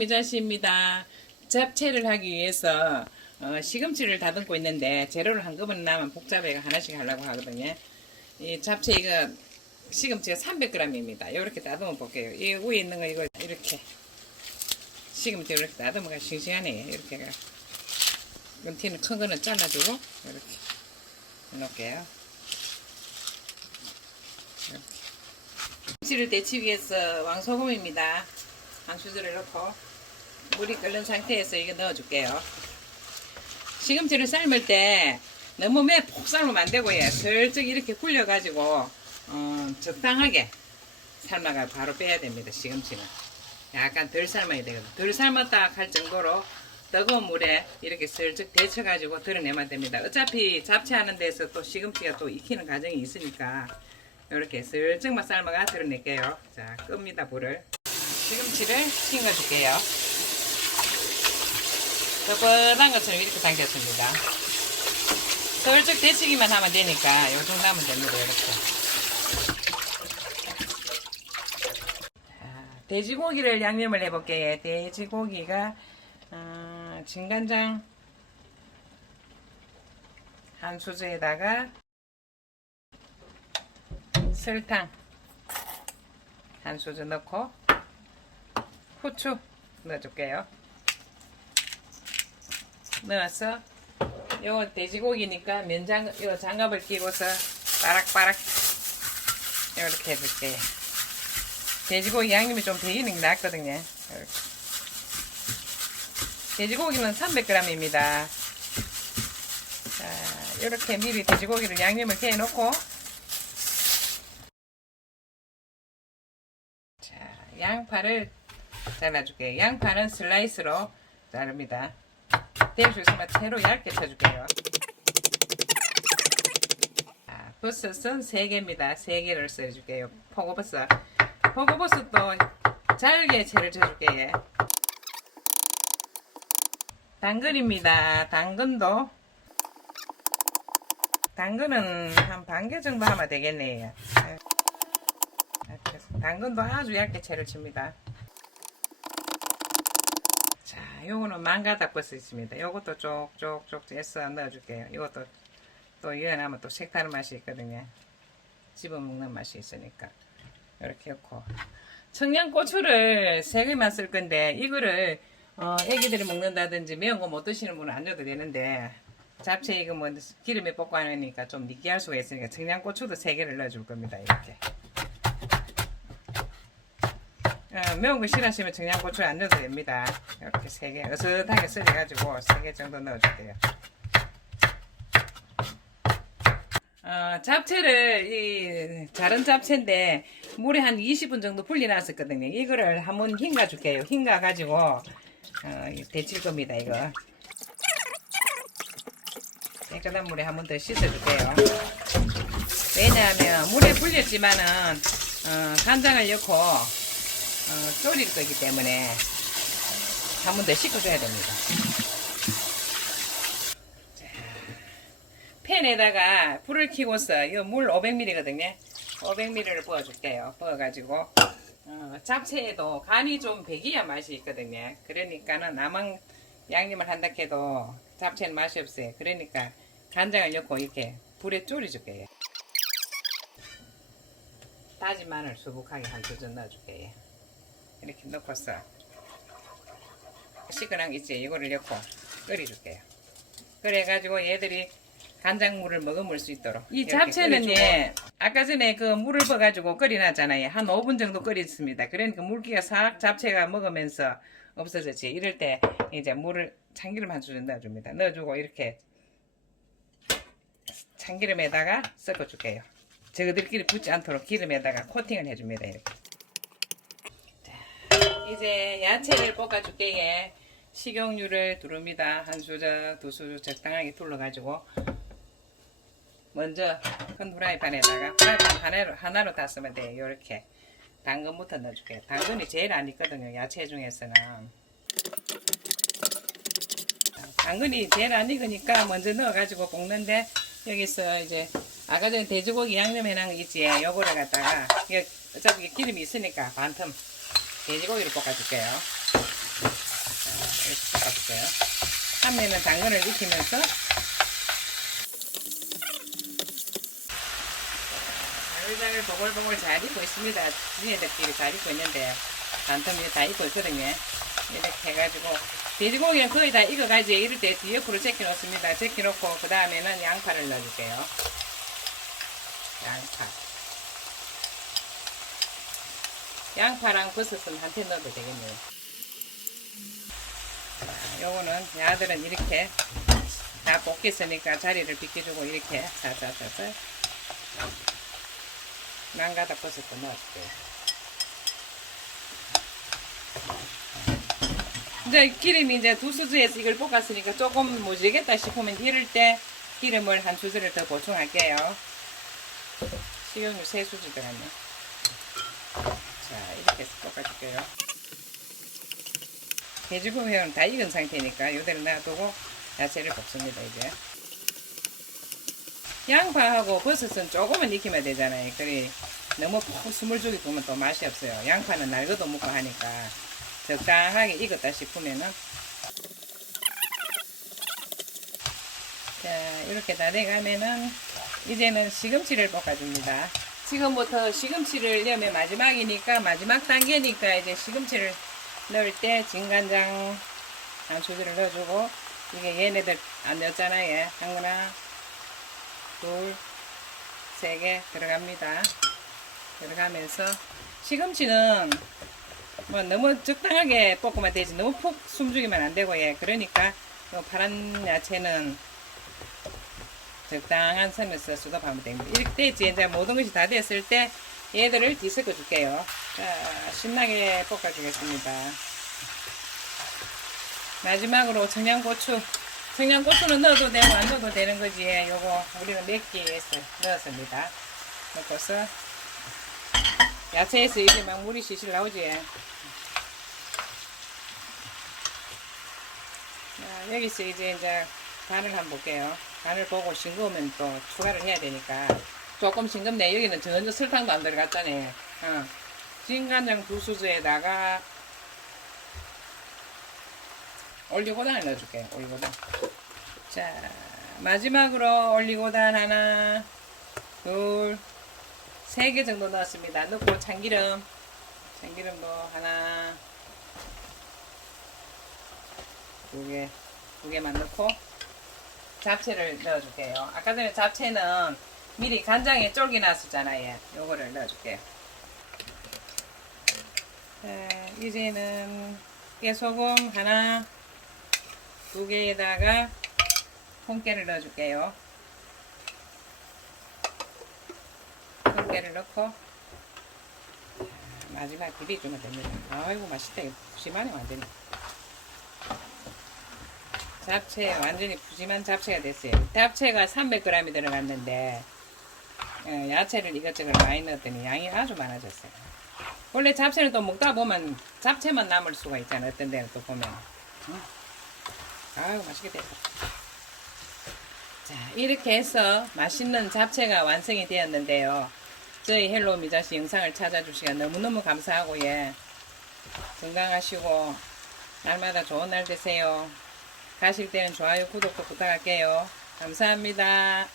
미자씨입니다. 잡채를 하기 위해서 시금치를 다듬고 있는데 재료를 한꺼번에 나면 복잡해가 하나씩 하려고 하거든요. 이 잡채 이거 시금치가 300g입니다. 이렇게 다듬어 볼게요. 이 위에 있는 거 이거 이렇게 시금치 이렇게 다듬어가 싱싱하네. 이렇게 티는 큰 거는 잘라주고 이렇게 해놓을게요. 이렇게. 김치를 데치기 위해서 왕소금입니다. 한 수저를 넣고 물이 끓는 상태에서 이거 넣어줄게요. 시금치를 삶을 때 너무 푹 삶으면 안 되고요. 슬쩍 이렇게 굴려가지고 적당하게 삶아가 바로 빼야 됩니다. 시금치는 약간 덜 삶아야 되거든요. 덜 삶았다 할 정도로 뜨거운 물에 이렇게 슬쩍 데쳐가지고 드러내면 됩니다. 어차피 잡채하는 데서 또 시금치가 또 익히는 과정이 있으니까 이렇게 슬쩍만 삶아가 드러낼게요. 자, 끕니다. 불을. 시금치를 헹궈줄게요. 뻣뻣한 것처럼 이렇게 당겼습니다. 슬쩍 데치기만 하면 되니까 이 정도 하면 됩니다. 이렇게. 자, 돼지고기를 양념을 해볼게요. 돼지고기가 진간장 한 수저에다가 설탕 한 수저 넣고 후추 넣어줄게요. 넣어서 요 돼지고기니까 요 장갑을 끼고서 빠락빠락 이렇게 해줄게요. 돼지고기 양념이 좀 배이는 게 낫거든요. 이렇게. 돼지고기는 300g입니다. 자, 이렇게 미리 돼지고기를 양념을 개놓고 자, 양파를 잘라줄게요. 양파는 슬라이스로 자릅니다. 될 수 있으면 채로 얇게 쳐줄게요. 자, 버섯은 3개입니다. 3개를 써줄게요. 포고버섯. 포고버섯도 잘게 채를 쳐줄게요. 당근입니다. 당근은 한 반 개 정도 하면 되겠네요. 당근도 아주 얇게 채를 칩니다. 자, 요거는 망가닥버섯입니다. 요것도 쪽쪽쪽 해서 넣어줄게요. 이것도 또 이어나면 또 색다른 맛이 있거든요. 집어먹는 맛이 있으니까. 이렇게 넣고. 청양고추를 3개만 쓸 건데, 이거를, 애기들이 먹는다든지 매운 거 못 드시는 분은 안 줘도 되는데, 잡채 이거 뭐 기름에 볶고 하니까 좀 느끼할 수가 있으니까 청양고추도 3개를 넣어줄 겁니다. 이렇게. 매운 거 싫어하시면 청양고추 안 넣어도 됩니다. 이렇게 3개 어슷하게 썰어가지고 3개 정도 넣어줄게요. 잡채를 자른 잡채인데 물에 한 20분 정도 불려놨었거든요. 이거를 한번 헹궈줄게요. 헹궈가지고 데칠 겁니다. 이거 깨끗한 물에 한 번 더 씻어줄게요. 왜냐하면 물에 불렸지만은 간장을 넣고 졸일 거기 때문에 한 번 더 씻어줘야 됩니다. 자, 팬에다가 불을 켜고서 이 물 500ml거든요. 500ml를 부어줄게요. 부어가지고 잡채에도 간이 좀 배기야 맛이 있거든요. 그러니까는 남은 양념을 한다 해도 잡채는 맛이 없어요. 그러니까 간장을 넣고 이렇게 불에 졸여줄게요. 다진 마늘 수북하게 한 2점 넣어줄게요. 이렇게 넣고서 시원한 게 있지. 이거를 넣고 끓여줄게요. 그래가지고 얘들이 간장물을 먹을 수 있도록. 이 잡채는 예, 아까 전에 그 물을 부어가지고 끓여놨잖아요. 한 5분 정도 끓였습니다. 그러니까 물기가 싹 잡채가 먹으면서 없어졌지. 이럴 때 이제 물을 참기름 한 수저 넣어줍니다. 넣어주고 이렇게 참기름에다가 섞어줄게요. 저거들끼리 붙지 않도록 기름에다가 코팅을 해줍니다. 이렇게. 이제 야채를 볶아줄게요. 식용유를 두릅니다. 한 수저, 2수저 적당하게 둘러가지고 먼저 큰 후라이팬에다가 프라이팬 하나로 다 쓰면 돼요. 이렇게 당근부터 넣어줄게요. 당근이 제일 안 익거든요. 야채 중에서는 당근이 제일 안 익으니까 먼저 넣어가지고 볶는데 여기서 이제 아까 전에 돼지고기 양념 해놓은 거 있지. 요거를 갖다가 어차피 기름이 있으니까 반틈 돼지고기를 볶아줄게요. 볶아줄게요. 한 면은 당근을 익히면서 달달달 보글보글 잘 익고 있습니다. 지네들끼리 잘 익고 있는데 반텀이 다 익고 있거든요. 이렇게 해가지고 돼지고기는 거의 다 익어가지고 이럴 때 뒤옆으로 제껴 놓습니다. 제껴 놓고 그 다음에는 양파를 넣어줄게요. 양파랑 버섯은 한테 넣어도 되겠네요. 자, 요거는 야들은 이렇게 다 볶겠으니까 자리를 비켜주고 이렇게 살살살살 망가닥 버섯도 넣어줄게요. 이제 기름이 이제 2수저에서 이걸 볶았으니까 조금 모질겠다 싶으면 이럴 때 기름을 한 수저를 더 보충할게요. 식용유 3수저 들어갔네. 자, 이렇게 해서 볶아줄게요. 돼지고기는 다 익은 상태니까 이대로 놔두고 야채를 볶습니다. 이제 양파하고 버섯은 조금은 익히면 되잖아요. 그리 너무 푹 스물죽이 보면 또 맛이 없어요. 양파는 날거도 먹고 하니까 적당하게 익었다 싶으면은 자, 이렇게 다 돼가면은 이제는 시금치를 볶아줍니다. 지금부터 시금치를 넣으면 마지막이니까 마지막 단계니까 이제 시금치를 넣을 때 진간장 한 수저를 넣어주고 이게 얘네들 안 넣었잖아요. 하나, 둘, 세 개 들어갑니다. 들어가면서 시금치는 뭐 너무 적당하게 볶으면 되지 너무 푹 숨죽이면 안 되고 예. 그러니까 파란 야채는 적당한 선에서 수급하면 됩니다. 이렇게 이제 모든 것이 다 됐을 때 얘들을 뒤섞어 줄게요. 자, 신나게 볶아 주겠습니다. 마지막으로 청양고추. 청양고추는 넣어도 되고 안 넣어도 되는 거지. 요거 우리는 맵기 위해서 넣었습니다. 넣고서 야채에서 이제 막 물이 실실 나오지. 자, 여기서 이제 간을 한번 볼게요. 간을 보고 싱거우면 또 추가를 해야 되니까 조금 싱겁네. 여기는 전혀 설탕도 안 들어갔잖아요. 진간장 2수저에다가 올리고당을 넣어줄게요. 올리고당. 자, 마지막으로 올리고당 하나, 둘, 3개 정도 넣었습니다. 넣고 참기름도 하나, 2개만 넣고 잡채를 넣어줄게요. 아까 전에 잡채는 미리 간장에 쫄기 놨었잖아요. 요거를 넣어줄게요. 자, 이제는 깨소금 하나, 2개에다가 콩깨를 넣어줄게요. 콩깨를 넣고 마지막 비벼주면 됩니다. 아이고 맛있다. 이거 푸짐하네 완전히. 잡채 완전히 푸짐한 잡채가 됐어요. 잡채가 300g이 들어갔는데 야채를 이것저것 많이 넣었더니 양이 아주 많아졌어요. 원래 잡채를 또 먹다 보면 잡채만 남을 수가 있잖아요. 어떤 데는 또 보면. 아유 맛있게 됐다. 자, 이렇게 해서 맛있는 잡채가 완성이 되었는데요. 저희 헬로 미자씨 영상을 찾아주시면 너무너무 감사하고 예. 건강하시고 날마다 좋은 날 되세요. 가실 때는 좋아요 구독도 부탁할게요. 감사합니다.